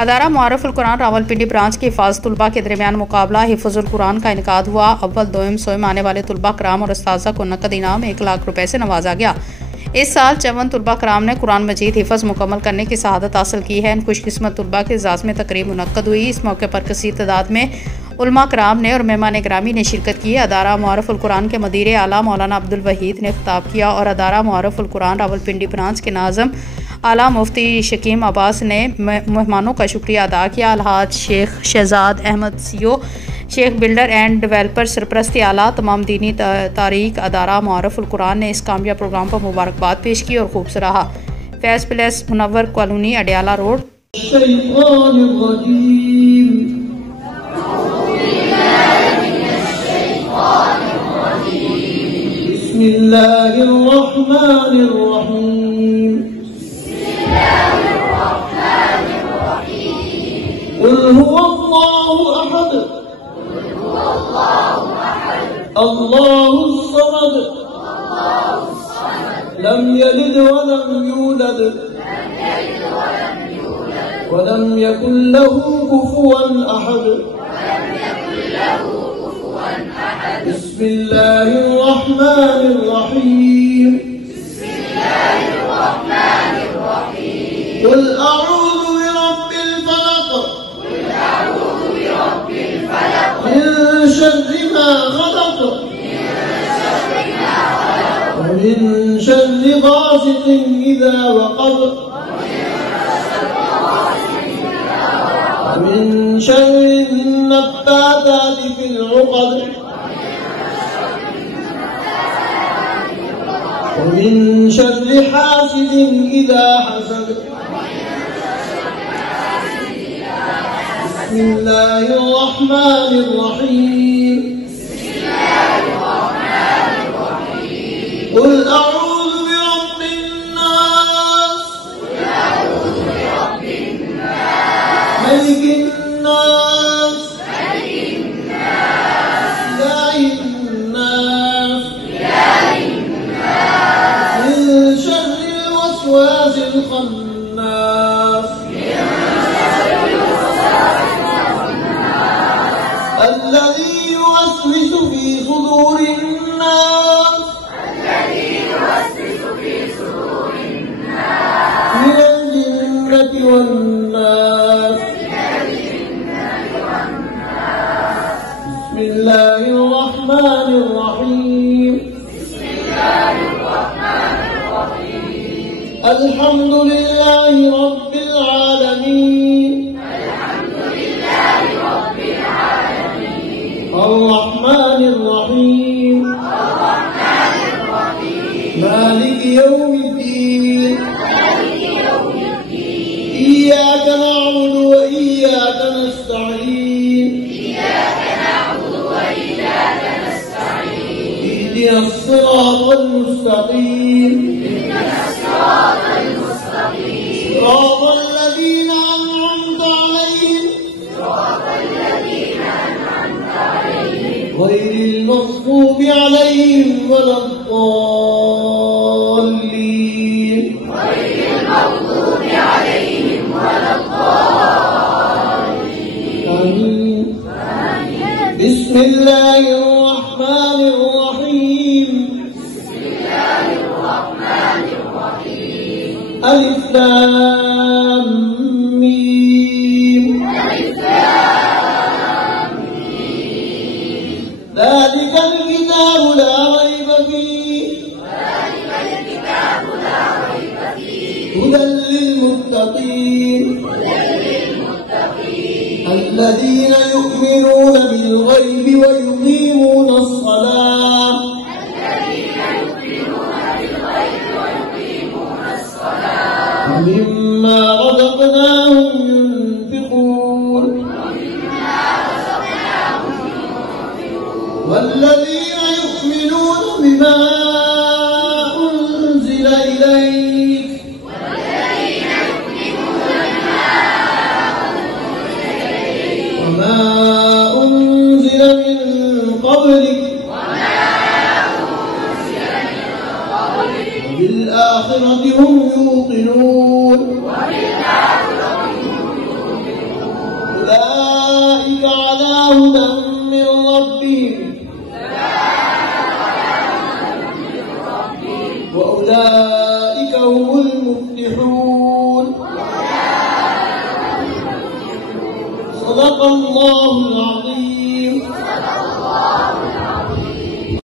अदारा मुआरफुल कुरान रावलपिंडी ब्रांच के हिफाज़ तलबा के दरमियान मुकाबला हिफ़्ज़ुल कुरान का इनकाद हुआ। अव्वल दोयम सोयम आने वाले तलबा कराम और उस्ताज़ा को नकद इनाम 1 लाख रुपए से नवाजा गया। इस साल 54 तलबा कराम ने कुरान मजीद हिफ़्ज़ मुकम्मल करने की शहादत हासिल की है। इन खुशकिस्मत तलबा के एजाज़ में तकरीब मुनक्कद हुई। इस मौके पर कसीर तादाद में उलमा कराम ने और मेहमान ग्रामी ने शिरकत की। अदारा मुआरफुल कुरान के मदीर आला मौलाना अब्दुल वहीद ने खिताब किया और अदारा मुआरफुल कुरान रावलपिंडी ब्रांच के नाज़म आला मुफ्ती शकीम अब्बास ने मेहमानों का शुक्रिया अदा किया। अलहाज शेख शहजाद अहमद सीओ, शेख बिल्डर एंड डेवलपर सरपरस्ती आला, तमाम दीनी तारीख अदारा मुआरफुल कुरान ने इस कामयाब प्रोग्राम पर मुबारकबाद पेश की और खूब सराहा। फैज़ प्लेस मुनव्वर कॉलोनी अडियाला रोड। क़ुल हुवल्लाहु अहद अल्लाहुस समद लम यलिद वलम यूलद वलम यकुन लहू कुफुवन अहद। बिस्मिल्लाहिर रहमानिर रहीम। क़ुल अऊज़ु बिरब्बिल फलक़ मिन शर्रि मा खलक़ वमिन शर्रि गासिक़िन इज़ा वक़ब वमिन शर्रि नफ़्फ़ाथाति फ़िल उक़द वमिन शर्रि हासिदिन इज़ा हसद। बिस्मिल्लाहिर रहमानिर रहीम। क़ुल अऊज़ु बिरब्बिन नास मलिकिन नास इलाहिन नास मिन शर्रिल वस्वासिल खन्नास الذي يوسوس في صدور الناس من الجنة والناس. بسم الله الرحمن الرحيم. الحمد لله رب العالمين الرحمن الرحيم مالك يوم الدين إياك نعبد وإياك نستعين اهدنا الصراط المستقيم صراط الذين أنعمت عليهم غير المغضوب عليهم ولا الضالين. آمين. بسم الله الرحمن الرحيم. ألف لام ميم. ذلك الكتاب لا ريب فيه هدى للمتقين الذين يؤمنون بالغيب ويقيمون الصلاة ومما رزقناهم ينفقون والذين يؤمنون بما أنزل إليك وما أنزل من قبلك وبالآخرة هم يوقنون أولئك على هدى من ربهم وأولئك هم المفلحون. صدق الله العظيم.